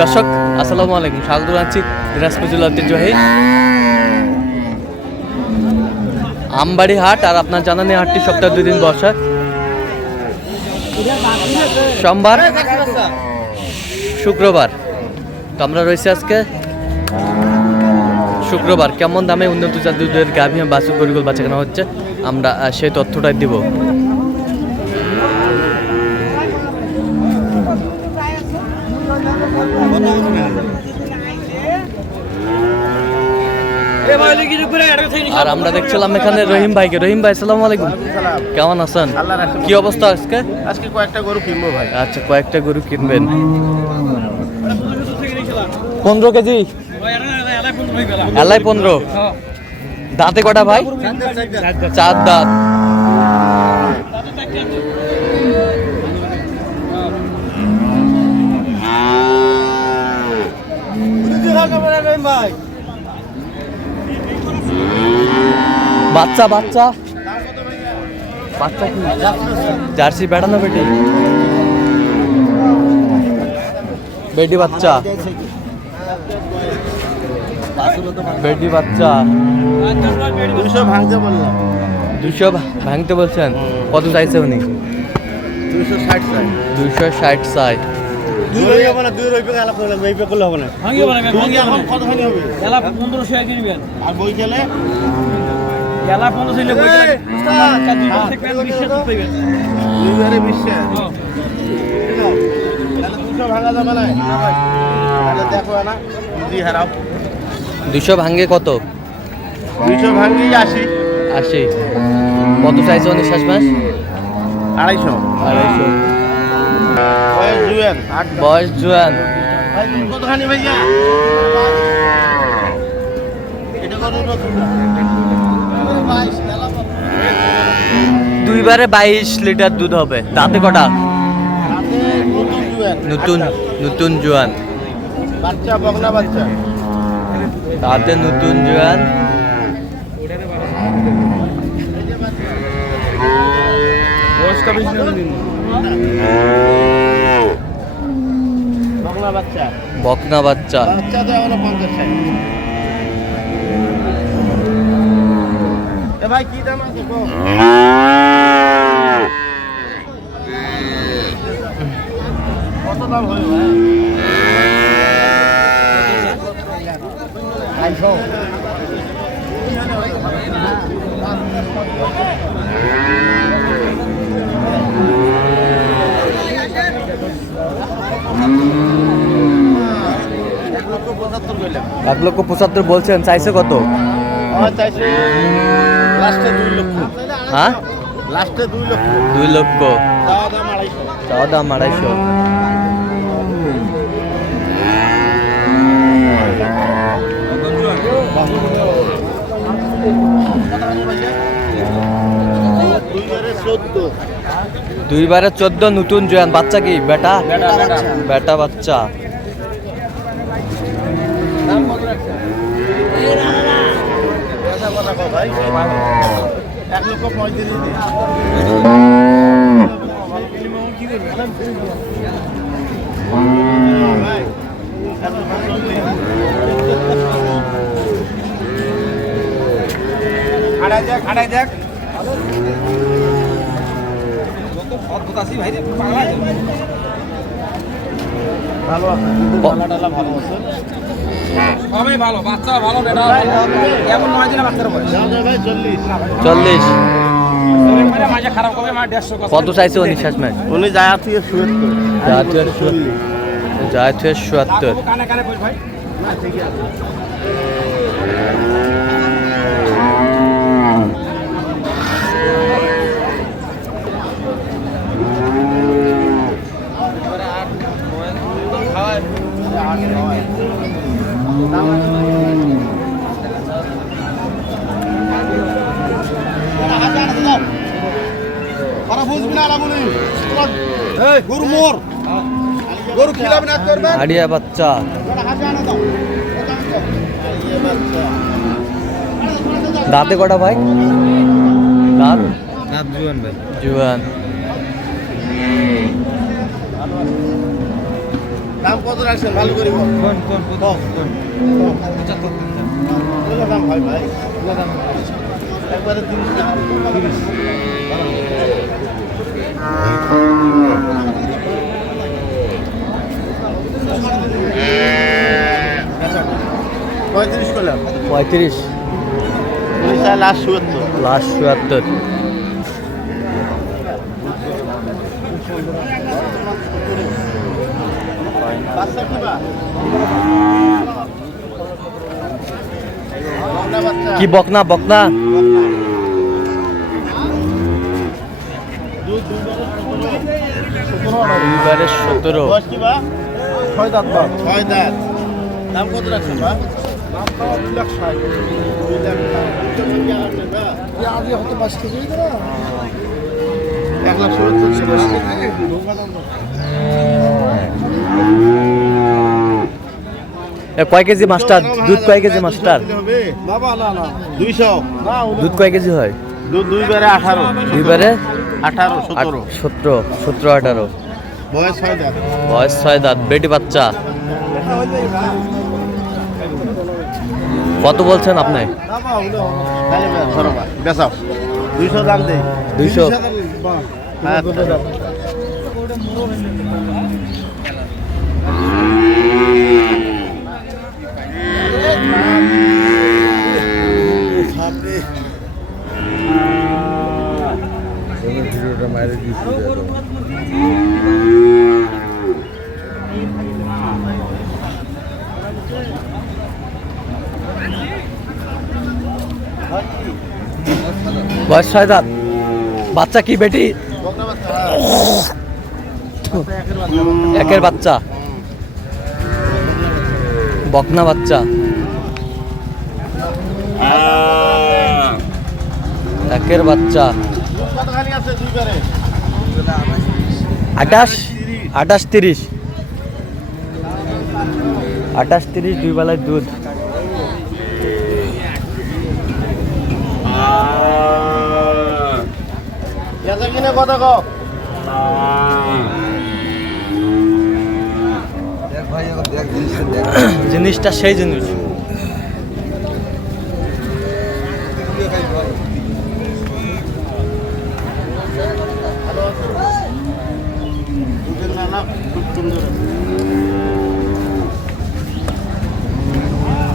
দর্শক, আসসালামু আলাইকুম। স্বাগত জানাচ্ছি দিনাজপুর জেলার ঐতিহ্যবাহী আমবাড়ি হাট। আর আপনার জানা নেই, হাটটি সপ্তাহে দুই দিন বসে। সোমবার, শুক্রবার। তো আমরা রয়েছি আজকে শুক্রবার। কেমন দামে উন্নত জাতীয় গাভী বাসু গরিগুল বাচ্চা কেনা হচ্ছে, আমরা সেই তথ্যটাই দিব। আর আমরা দেখছিলাম এখানে রহিম ভাইকে। রহিম ভাই আসসালামু আলাইকুম। কেমন আছেন? কি অবস্থা আজকে? আজকে কয়েকটা গরু কিনবো ভাই। আচ্ছা কয়েকটা গরু কিনবেন। পনেরো কেজি। এলাই পনেরো। দাঁতে কটা ভাই? চার দাঁত। বাচ্চা বাচ্চা। বাচ্চা কি? জার্সি বেড়ানো বেটি? বেটি বাচ্চা। বেটি বাচ্চা। দুশো ভাঙতে বললাম। দুশো ভাঙতে বলছেন? কত চাইছে উনি? দুশো ষাট চাই। দুশো ষাট চাই। দুই রই হবে না দুই রই পেকে আলাপ করলাম এই পেকে হবে না। ভাঙিয়ে বলে ভাঙি এখন কত ভাঙি হবে? এলা পনেরোশো টাকা কিনবেন আর বই গেলে এলা পনেরোশো নিলে বই গেলে চার দুই পাঁচ থেকে বিশ টাকা পাইবেন দুই হাজারে বিশে। হ্যাঁ। তাহলে দুশো ভাঙা যাবে না? তাহলে দেখো না দুই হারাও। দুশো ভাঙে কত? দুইশো ভাঙি আশি। আশি। কত চাইছে উনি শেষ মাস? আড়াইশো। আড়াইশো। জুয়েন। বয়স জোয়ান। ভাই তুমি কতখানি ভাইয়া? এটা কত নতুন দুইবারে বাইশ লিটার দুধ হবে। তাতে কটা? নতুন নতুন। নতুন জোয়ান। বাচ্চা বগনা বাচ্চা? তাতে নতুন জোয়ান। বয়সটা বেশি বাচ্চা। বকনা বাচ্চা। বাচ্চা দেওয়া হলো পঞ্চাশ ষাট। ভাই কি দাম আছে কত দাম হবে ভাই? আড়াইশো এক লক্ষ পঁচাত্তর বলছেন চাইছে কত? হ্যাঁ লাস্টে দুই লক্ষ। দুই লক্ষ। চাওয়া দাম আড়াইশো। দুইবারে চোদ্দ। নতুন জয়ান। বাচ্চা কি? বেটা। বেটা বাচ্চা। বেটা বাচ্চা পয়সা কথা কও ভাই এক লক্ষ পঁয়ত্রিশ দিন ভাই, এক লক্ষ চল্লিশ। আড়াই দেখ আড়াই দেখ ভালো আছে ভালো আছে সবই ভালো বাচ্চা ভালো বেটা এমন নয় দিনে বাচ্চার বয়স। যাও যাও ভাই চল্লিশ মানে দেড়শো কত চাইছে উনি শেষ ম্যাচ? উনি সুয়েত্তর কানে কানে ভাই। না করবে হাড়িয়া বাচ্চা। দাঁতে কটা ভাই? দাঁত জুয়ান ভাই। জুয়ান। দাম কত রাখছেন? ভালো করে। কোন কোন পঁচাত্তর দাম। ভাই? ভাই একবারে তিরিশ। টাকা। পঁয়ত্রিশ করলাম। পঁয়ত্রিশ। লাস্ট চুয়াত্তর। লাস্ট চুয়াত্তর। কি? বকনা বকনা দুইবারে সতেরো? ছয় দাঁত ছয় দাঁত। দাম কত রাখছেন বা? এক লাখ সত্তর কয় কেজি মাস্টার দুধ কয় কেজি মাস্টার দুইশো। দুধ কয় কেজি হয়? দুধ আঠারো। দুইবারে আঠারো সতেরো। সতেরো আঠারো। বয়স ছয় দাঁত। বয়স ছয় দাঁত বেটি বাচ্চা। কত বলছেন আপনি? দুইশো দাম দুইশো আচ্ছা। বয়স ছয় দাঁত বাচ্চা কি বেটি? একের বাচ্চা। বকনা বাচ্চা। একের বাচ্চা? আঠাশ আঠাশ তিরিশ। আঠাশ তিরিশ দুই বেলায় দুধ। কিনে কত? জিনিসটা সেই জিনিস। খুব সুন্দর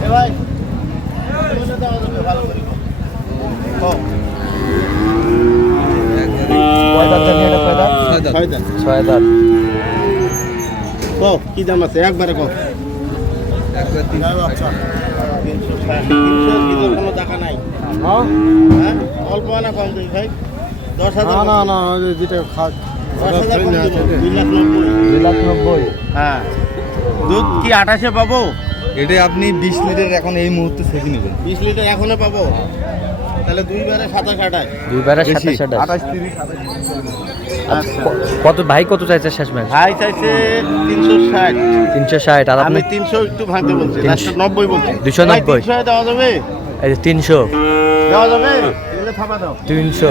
এ ভাই দুধে দেওয়া যাবে, ভালো করে কও। কও। কয় দাঁত জানি এটা কয় দাঁত? ছয় দাঁত। ছয় দাঁত কও, কি দাম আছে? একবারে কও। টাকা নাই। হ্যাঁ? অল্প আনা কম দেই ভাই। দশ হাজার না না যেটা হ্যাঁ। দুধ কি আঠাশে পাবো? এটা আপনি বিশ লিটার এখন এই মুহূর্তে ছেঁকে নেবেন। বিশ লিটার এখনও পাবো। তাহলে দুইবারে সাতাশ আঠাশ। দুইবারে সাতাশ আঠাশ। আঠাশ তিরিশ আচ্ছা, কত ভাই কত চাইছে শেষ ম্যাচ? ভাই চাইছে তিনশো ষাট। তিনশো ষাট আর আপনি? আমি তিনশো একটু ভাঙতে বলছি নব্বই বলছি। 290 ভাই, তিনশো দেওয়া যাবে? এই যে তিনশো। দেওয়া যাবে? তিনশো।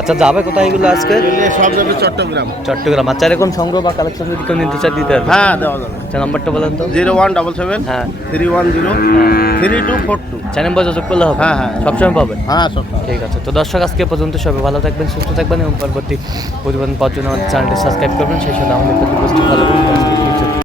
আচ্ছা যাবে কোথায় এগুলো আজকে? সব যাবে চট্টগ্রাম। চট্টগ্রাম। আচ্ছা এরকম সংগ্রহ বা কালেকশন যদি কেউ নিতে চায় দিতে হ্যাঁ দেওয়া যাবে। আচ্ছা নাম্বারটা বলেন তো। জিরো ওয়ান ডাবল সেভেন হ্যাঁ। Three one zero three two four two. Channel boy যোগাযোগ করলে হবে? হ্যাঁ, হ্যাঁ। সবসময় পাবেন হ্যাঁ সব ঠিক আছে। তো দর্শক আজকে পর্যন্ত সবাই ভালো থাকবেন সুস্থ থাকবেন এবং পরবর্তী প্রতিবেদন পাওয়ার জন্য আমাদের চ্যানেলটি সাবস্ক্রাইব করবেন। সেই সাথে আমাদের ফলো করুন।